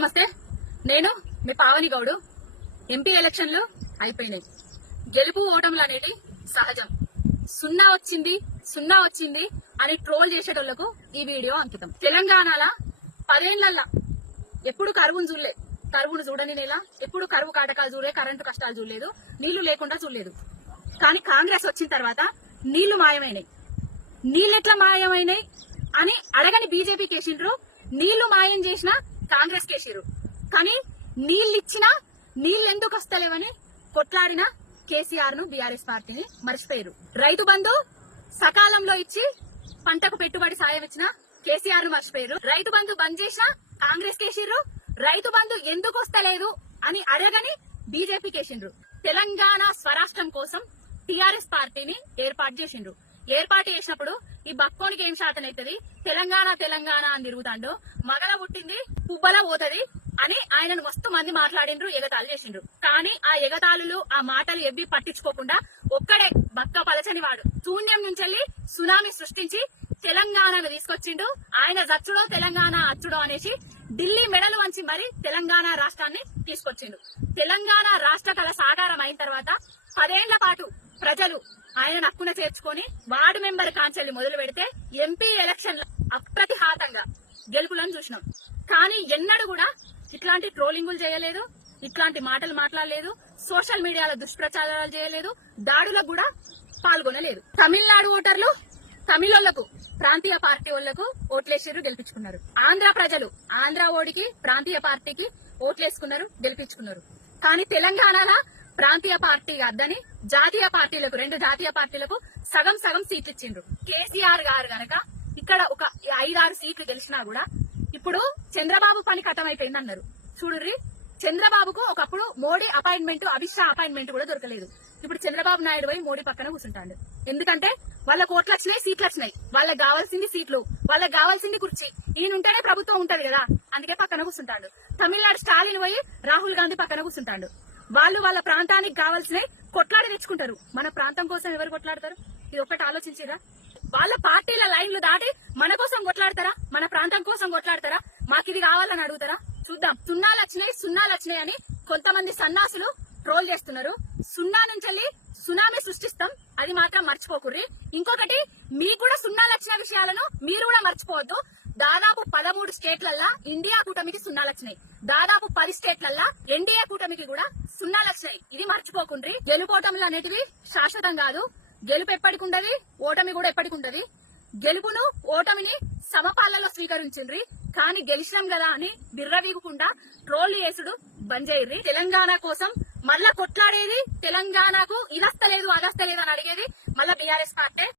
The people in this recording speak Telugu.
నమస్తే. నేను మీ పావని గౌడు. ఎంపీ ఎలక్షన్లు అయిపోయినాయి. గెలుపు ఓటములు అనేది సహజం. సున్నా వచ్చింది అని ట్రోల్ చేసేటోళ్లకు ఈ వీడియో అంకితం. తెలంగాణలో 10 ఏళ్లల్లా ఎప్పుడు కరువును చూడని నెల, ఎప్పుడు కరువు కాటకాలు చూడలేదు, కరెంటు కష్టాలు చూడలేదు, నీళ్లు లేకుండా చూడలేదు. కానీ కాంగ్రెస్ వచ్చిన తర్వాత నీళ్లు మాయమైనాయి. నీళ్ళెట్లా మాయమైనాయి అని అడగని బీజేపీ కేసిండ్రు, నీళ్లు మాయం చేసిన కాంగ్రెస్ కేసిరు. కానీ నీళ్ళిచ్చినా నీళ్ళెందుకు వస్తలేవని కొట్లాడిన కేసీఆర్ ను బీఆర్ఎస్ పార్టీని మర్చిపోయారు. రైతు బంధు సకాలంలో ఇచ్చి పంటకు పెట్టుబడి సాయం ఇచ్చిన కేసీఆర్ ను మర్చిపోయారు. రైతు బంధు బంద్ చేసిన కాంగ్రెస్ కేసిర్రు. రైతు బంధు ఎందుకు వస్తలేదు అని అడగని బీజేపీ కేసిండ్రు. తెలంగాణ స్వరాష్ట్రం కోసం టీఆర్ఎస్ పార్టీని ఏర్పాటు చేసిండ్రు. ఏర్పాటు చేసినప్పుడు ఈ బక్కోనికి ఏం శాతం అవుతుంది, తెలంగాణ అని తిరుగుతాండు, మగల పుట్టింది పుబ్బల పోతది అని ఆయనను మస్తు మంది మాట్లాడిండ్రు, ఎగతాళి చేసిండ్రు. కానీ ఆ ఎగతాళులు, ఆ మాటలు ఎవ్వి పట్టించుకోకుండా ఒక్కడే బక్క పలచని వాడు శూన్యం నుంచి సునామీ సృష్టించి తెలంగాణను తీసుకొచ్చిండు. ఆయన జచ్చుడో తెలంగాణ అచ్చుడో అనేసి ఢిల్లీ మెడలు వంచి మరి తెలంగాణ రాష్ట్రాన్ని తీసుకొచ్చిండు. తెలంగాణ రాష్ట్ర కళ సాకారం అయిన తర్వాత 10 ఏళ్ల పాటు ప్రజలు ఆయన నక్కున చేర్చుకొని వార్డు మెంబర్ కాంచెల్లి మొదలు పెడితే ఎంపీ ఎలక్షన్ అప్రతిహాతంగా గెలుపులను చూసినాం. కానీ ఎన్నడూ కూడా ఇట్లాంటి ట్రోలింగులు చేయలేదు, ఇట్లాంటి మాటలు మాట్లాడలేదు, సోషల్ మీడియాలో దుష్ప్రచారాలు చేయలేదు, దాడులకు కూడా పాల్గొనలేదు. తమిళనాడు ఓటర్లు తమిళోళ్లకు, ప్రాంతీయ పార్టీ వాళ్లకు ఓట్లేసిర్రు, గెలిపించుకున్నారు. ఆంధ్ర ప్రజలు ఆంధ్ర ఓడికి, ప్రాంతీయ పార్టీకి ఓట్లేసుకున్నారు, గెలిపించుకున్నారు. కానీ తెలంగాణలో ప్రాంతీయ పార్టీ అద్దని జాతీయ పార్టీలకు, 2 జాతీయ పార్టీలకు సగం సీట్లు ఇచ్చిండ్రు. కేసీఆర్ గారు గనక ఇక్కడ ఒక 5-6 సీట్లు గెలిచినా కూడా ఇప్పుడు చంద్రబాబు పని కట్టమైపోయింది అన్నారు. చూడుర్రి, చంద్రబాబుకు ఒకప్పుడు మోడీ అపాయింట్మెంట్, అమిత్ షా అపాయింట్మెంట్ కూడా దొరకలేదు. ఇప్పుడు చంద్రబాబు నాయుడు పోయి మోడీ పక్కన కూర్చుంటాడు. ఎందుకంటే వాళ్ళకు ఓట్లు వచ్చినాయి, సీట్లు వచ్చినాయి, వాళ్ళకి కావాల్సింది సీట్లు, వాళ్ళకి కావాల్సింది కుర్చీ. ఈయనుంటేనే ప్రభుత్వం ఉంటది కదా, అందుకే పక్కన కూర్చుంటాడు. తమిళనాడు స్టాలిన్ పోయి రాహుల్ గాంధీ పక్కన కూర్చుంటాడు. వాళ్ళు వాళ్ళ ప్రాంతానికి కావాల్సినవి కొట్లాడి తెచ్చుకుంటారు. మన ప్రాంతం కోసం ఎవరు కొట్లాడతారు? ఇది ఒక్కటి ఆలోచించిరా? వాళ్ళ పార్టీల లైన్లు దాటి మన కోసం కొట్లాడతారా? మన ప్రాంతం కోసం కొట్లాడతారా? మాకు ఇది కావాలని అడుగుతారా? చూద్దాం. సున్నాలు వచ్చినాయి అని కొంతమంది సన్నాసులు ట్రోల్ చేస్తున్నారు. సున్నా నుంచి సునామీ సృష్టిస్తాం, అది మాత్రం మర్చిపోకుర్రి. ఇంకొకటి, మీకు కూడా సున్నాలు వచ్చిన విషయాలను మీరు కూడా మర్చిపోవద్దు. దాదాపు 13 స్టేట్లల్లా ఇండియా కూటమికి సున్నాలు వచ్చినాయి. దాదాపు 10 స్టేట్లల్లా ఎన్డీఏ కూటమికి కూడా సున్నాలు వచ్చినాయి. ఇది మర్చిపోకుండ్రి. గెలుపోటములు అనేటివి శాశ్వతం కాదు. గెలుపు ఎప్పటికుంటది, ఓటమి కూడా ఎప్పటికుంటది. గెలుపును, ఓటమిని సమపాలలో స్వీకరించిండ్రి. కానీ గెలిచినాం కదా అని బిర్రవీగకుండా ట్రోల్ చేసుడు బంద్ చేయర్రి. తెలంగాణ కోసం మళ్ళా కొట్లాడేది, తెలంగాణకు ఇదస్తలేదు అదస్తలేదు అని అడిగేది మళ్ళా బీఆర్ఎస్ పార్టీ.